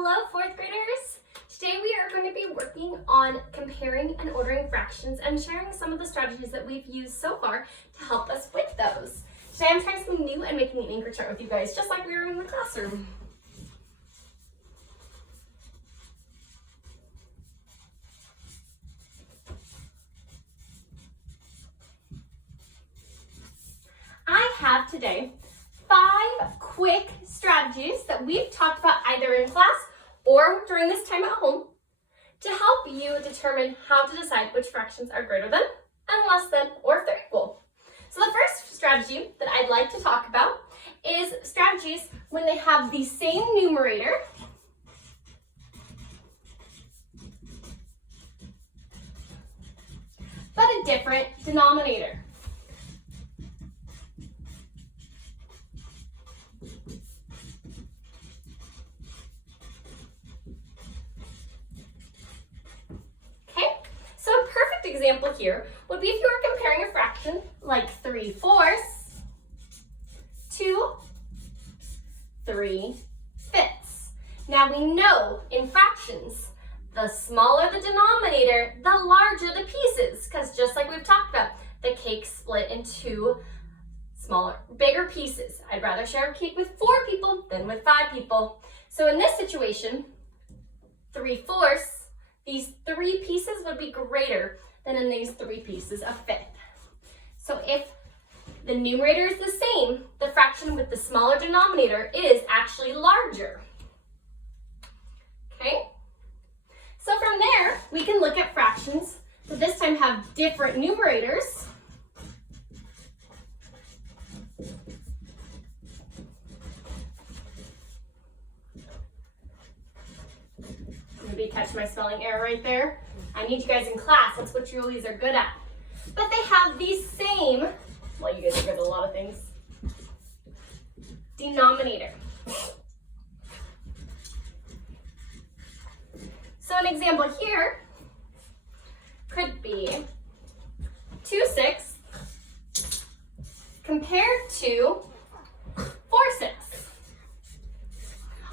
Hello, fourth graders! Today we are going to be working on comparing and ordering fractions and sharing some of the strategies that we've used so far to help us with those. Today I'm trying something new and making an anchor chart with you guys, just like we were in the classroom. I have today 5 quick strategies that we've talked about either in class or during this time at home to help you determine how to decide which fractions are greater than and less than, or if they're equal. So the first strategy that I'd like to talk about is strategies when they have the same numerator but a different denominator. So a perfect example here would be if you were comparing a fraction like 3/4 to 3/5. Now we know in fractions, the smaller the denominator, the larger the pieces, because just like we've talked about, the cake split into bigger pieces. I'd rather share a cake with 4 people than with 5 people. So in this situation, 3/4, these 3 pieces would be greater than in these 3 pieces of 5th. So if the numerator is the same, the fraction with the smaller denominator is actually larger. Okay? So from there, we can look at fractions that this time have different numerators. Maybe catch my spelling error right there. I need you guys in class. That's what you always are good at. But they have the same, well, you guys are good at a lot of things, denominator. So an example here could be 2/6 compared to 4/6.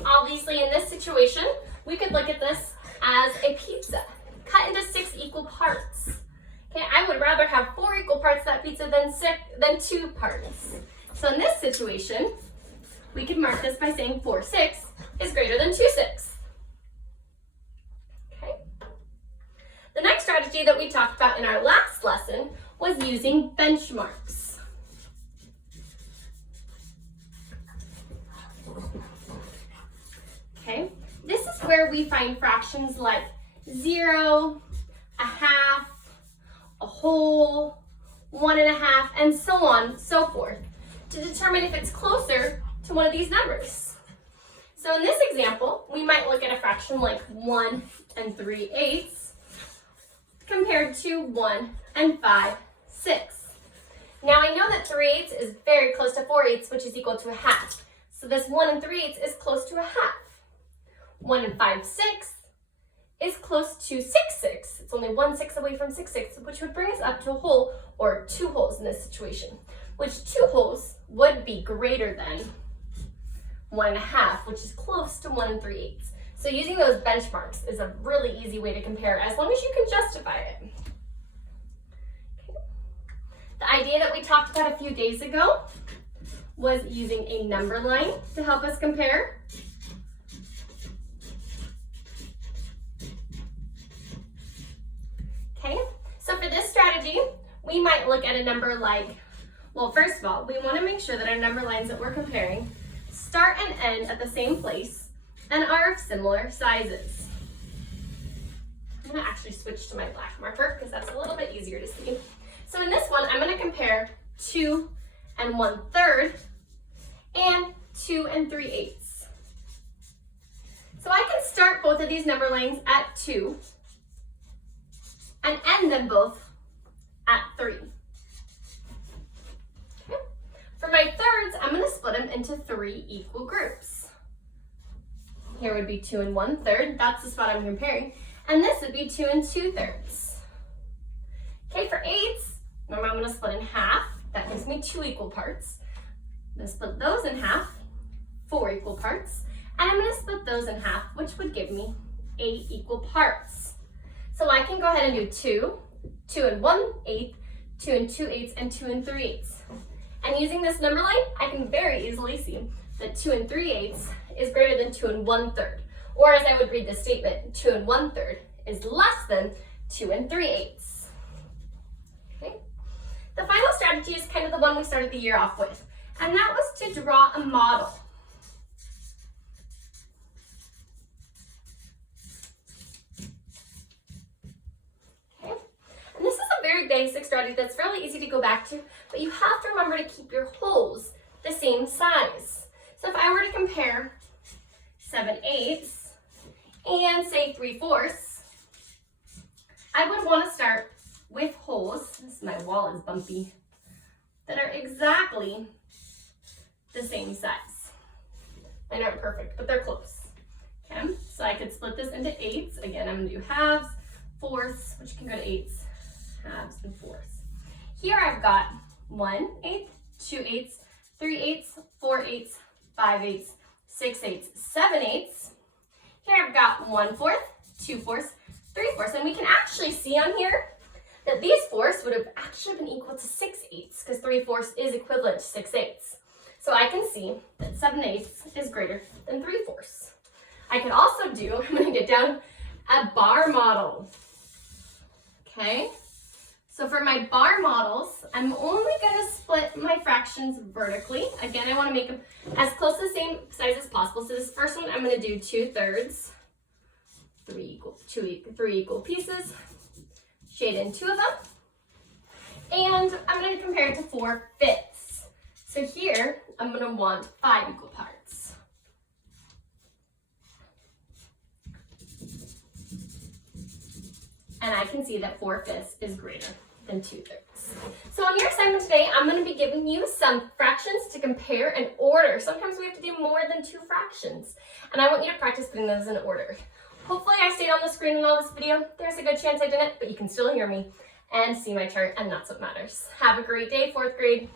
Obviously, in this situation, we could look at this as a pizza cut into 6 equal parts. Okay, I would rather have 4 equal parts of that pizza than 2 parts. So in this situation, we could mark this by saying 4/6 is greater than 2/6. Okay. The next strategy that we talked about in our last lesson was using benchmarks. Okay. This is where we find fractions like 0, 1/2, a whole, 1.5, and so on, so forth, to determine if it's closer to one of these numbers. So in this example, we might look at a fraction like 1 3/8 compared to 1 5/6. Now I know that 3/8 is very close to 4/8, which is equal to 1/2. So this 1 3/8 is close to 1/2. 1 5/6 is close to 6/6. It's only 1/6 away from 6/6, which would bring us up to a whole, or 2 wholes in this situation, which 2 wholes would be greater than 1.5, which is close to 1 3/8. So using those benchmarks is a really easy way to compare, as long as you can justify it. Okay. The idea that we talked about a few days ago was using a number line to help us compare. Okay, so for this strategy, we might look at a number like, well, first of all, we want to make sure that our number lines that we're comparing start and end at the same place and are of similar sizes. I'm going to actually switch to my black marker because that's a little bit easier to see. So in this one, I'm going to compare 2 1/3 and 2 3/8. So I can start both of these number lines at 2 and end them both at 3. Okay. For my thirds, I'm going to split them into 3 equal groups. Here would be 2 1/3. That's the spot I'm comparing. And this would be 2 2/3. Okay, for eighths, remember I'm going to split in half. That gives me 2 equal parts. I'm going to split those in half, 4 equal parts. And I'm gonna split those in half, which would give me 8 equal parts. So I can go ahead and do 2, 2 and 1/8, 2 and 2/8, and 2 and 3/8. And using this number line, I can very easily see that 2 and 3/8 is greater than 2 and 1/3. Or as I would read the statement, 2 and 1/3 is less than 2 and 3/8. Okay. The final strategy is kind of the one we started the year off with, and that was to draw a model. Okay. And this is a very basic strategy that's fairly easy to go back to, but you have to remember to keep your holes the same size. So if I were to compare 7/8 and say 3/4, I would want to start with holes, my wall is bumpy, that are exactly the same size. They aren't perfect, but they're close. Okay, so I could split this into 8s. Again, I'm going to do halves, fourths, which can go to 8s, halves, and fourths. Here I've got 1/8, 2/8, 3/8, 4/8, 5/8, 6/8, 7/8. Here I've got 1/4, 2/4, 3/4, and we can actually see on here that these fourths would have actually been equal to 6/8 because 3/4 is equivalent to 6/8. So I can see that 7/8 is greater than 3/4. I could also do, I'm going to get down a bar model. Okay, so for my bar models, I'm only going to split my fractions vertically. Again, I want to make them as close to the same size as possible. So this first one, I'm going to do 2/3, 3 equal pieces, shade in 2 of them, and I'm going to compare it to 4/5. So here, I'm going to want 5 equal parts. And I can see that 4/5 is greater than 2/3. So on your assignment today, I'm going to be giving you some fractions to compare and order. Sometimes we have to do more than 2 fractions, and I want you to practice putting those in order. Hopefully I stayed on the screen in all this video. There's a good chance I didn't, but you can still hear me and see my chart, and that's what matters. Have a great day, 4th grade.